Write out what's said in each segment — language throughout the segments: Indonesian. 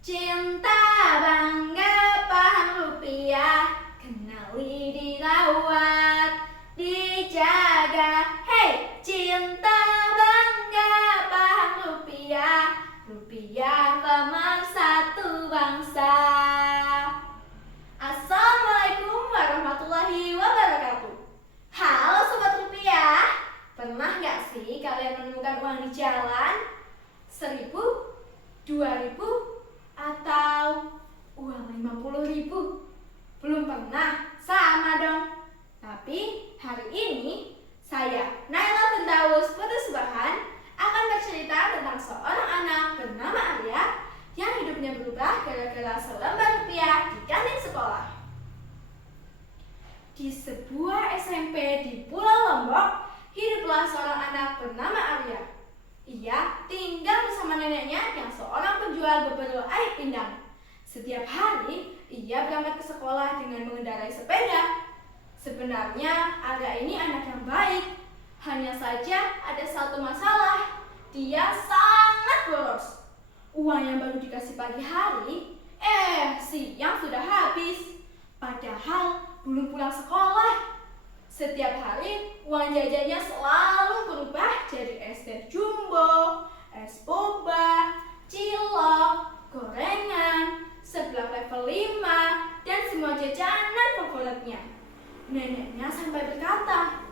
Cinta bangga paham rupiah, kenali dirawat, dijaga. Hey, cinta bangga paham rupiah, rupiah pemersatu bangsa. Assalamualaikum warahmatullahi wabarakatuh. Halo Sobat Rupiah, pernah nggak sih kalian menemukan uang di jalan? 1.000, 2.000, atau uang 50.000? Belum pernah? Sama dong. Tapi hari ini saya, Naila Firdaus Putu Subahan, akan bercerita tentang seorang anak bernama Arya yang hidupnya berubah gara-gara selembar rupiah di kantin sekolah. Di sebuah SMP di Pulau Lombok, hiduplah seorang anak bernama Arya. Ia tinggal bersama neneknya yang seorang penjual bubur air pindang. Setiap hari, ia berangkat ke sekolah dengan mengendarai sepeda. Sebenarnya, Arya ini anak yang baik. Hanya saja ada satu masalah. Dia sangat boros. Uang yang baru dikasih pagi hari, siang sudah habis. Padahal belum pulang sekolah. Setiap hari, uang jajannya selalu berubah jadi es teh jumbo, es boba, cilok, gorengan, seblak level 5, dan semua jajanan favoritnya. Neneknya sampai berkata,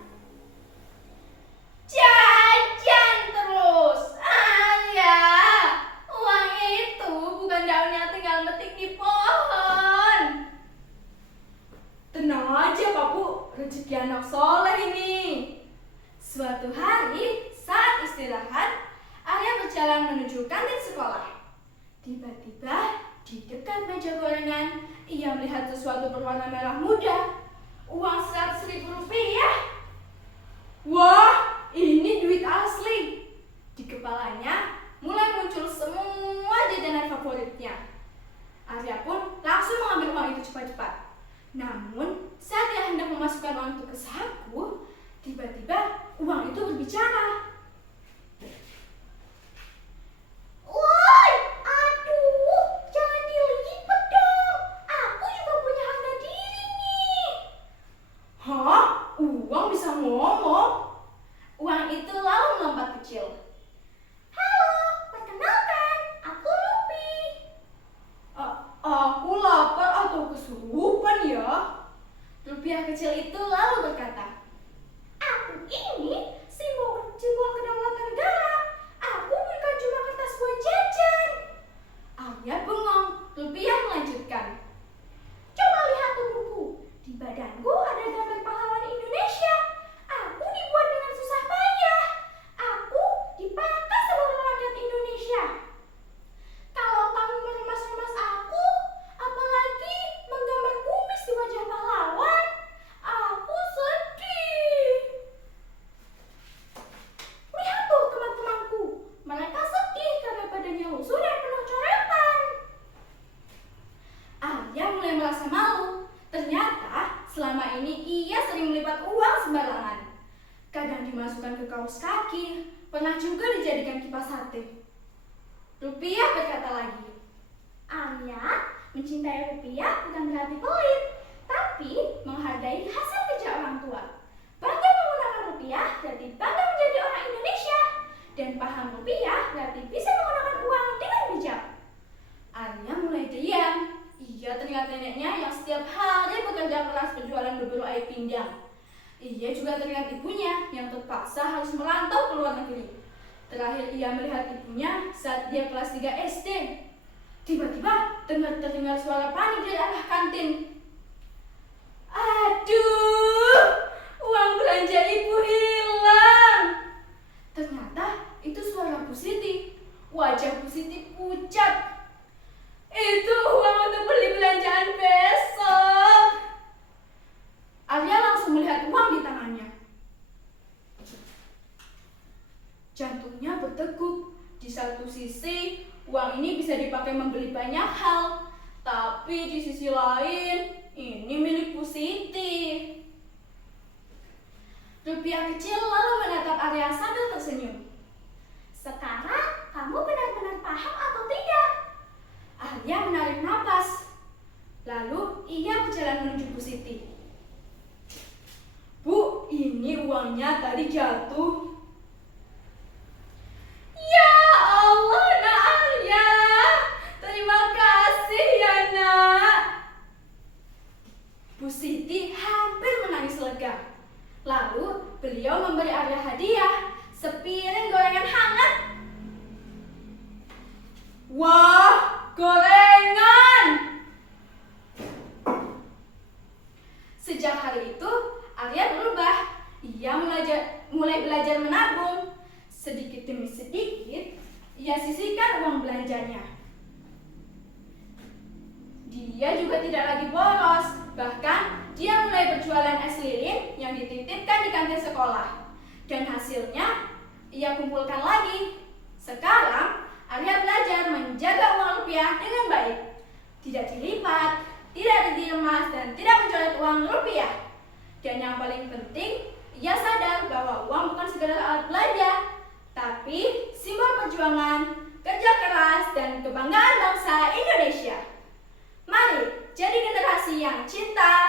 "Jajan terus, Arya. Uang itu bukan daunnya tinggal metik di pohon." Tenang aja Pak Bu, rezeki anak soleh ini. Suatu hari saat istirahat, Arya berjalan menuju kantin sekolah. Tiba-tiba di dekat meja gorengan, ia melihat sesuatu berwarna merah muda. Uang 100.000 rupiah. Wah, ini duit asli. Di kepalanya mulai muncul semua jajanan favoritnya. Arya pun langsung mengambil uang itu cepat-cepat. Namun, saat dia hendak memasukkan uang itu ke saku, tiba-tiba uang itu berbicara. "Woi, aduh, jangan dilipet dong. Aku juga punya harga diri nih." Hah? Uang bisa ngomong? Uang itu lalu melompat kecil. "Halo, perkenalkan, aku Rupi." Aku lapar atau kesurupan ya?" Rupiah kecil itu lalu berkata, "Aku ini simbol kedaulatan negara. Aku bukan cuma kertas buat jajan." Arya bengong. Rupiah melanjutkan, "Coba lihat tubuhku. Di badanku ada gambar pahlawan Indonesia. Aku dibuat dengan susah payah. Aku dipangkas seluruh rakyat Indonesia. Kalau kamu meremas-remas aku, apalagi menggambar kumis di wajah pahlawan, aku sedih. Lihat tuh teman-temanku, mereka sedih karena badannya lusuh dan penuh coretan." Arya mulai merasa malu. Ternyata selama ini ia sering melipat uang sembarangan. Kadang dimasukkan ke kaos kaki, pernah juga dijadikan kipas sate. Rupiah berkata lagi, "Arya, mencintai rupiah bukan berarti pelit, tapi menghargai hasil kerja orang tua. Bangga menggunakan rupiah berarti bangga menjadi orang Indonesia. Dan paham rupiah berarti bisa menggunakan uang dengan bijak." Arya mulai diam. Ia teringat neneknya yang setiap hari bekerja keras berjualan bubur air pindang. Ia juga teringat ibunya yang terpaksa harus merantau ke luar negeri. Terakhir ia melihat ibunya saat dia kelas 3 SD. Tiba-tiba terdengar suara panik dari arah kantin. "Aduh, uang belanja ibu hilang." Ternyata itu suara Bu Siti. Wajah Bu Siti pucat. "Itu uang untuk beli belanjaan besok." Arya langsung melihat uang di tangannya. Jantungnya berdegup. Di satu sisi, uang ini bisa dipakai membeli banyak hal. Tapi di sisi lain, ini milik Bu Siti. Rupiah kecil lalu menatap Arya sambil tersenyum. "Sekarang kamu benar-benar paham atau tidak?" Arya tadi jatuh. Ya Allah, Nak Arya. Terima kasih ya, Nak. Bu Siti hampir menangis lega. Lalu beliau memberi Arya hadiah, sepiring gorengan hangat. Wah, gorengan! Sejak hari itu, Arya berubah. Ia mulai belajar menabung. Sedikit demi sedikit, ia sisihkan uang belanjanya. Dia juga tidak lagi bolos. Bahkan, dia mulai berjualan es lilin yang dititipkan di kantin sekolah. Dan hasilnya, ia kumpulkan lagi. Sekarang, Arya belajar menjaga uang rupiah dengan baik. Tidak dilipat, tidak diremas, dan tidak mencoret uang rupiah. Dan yang paling penting, ia sadar bahwa uang bukan sekedar alat belanja, tapi simbol perjuangan, kerja keras, dan kebanggaan bangsa Indonesia. Mari jadi generasi yang cinta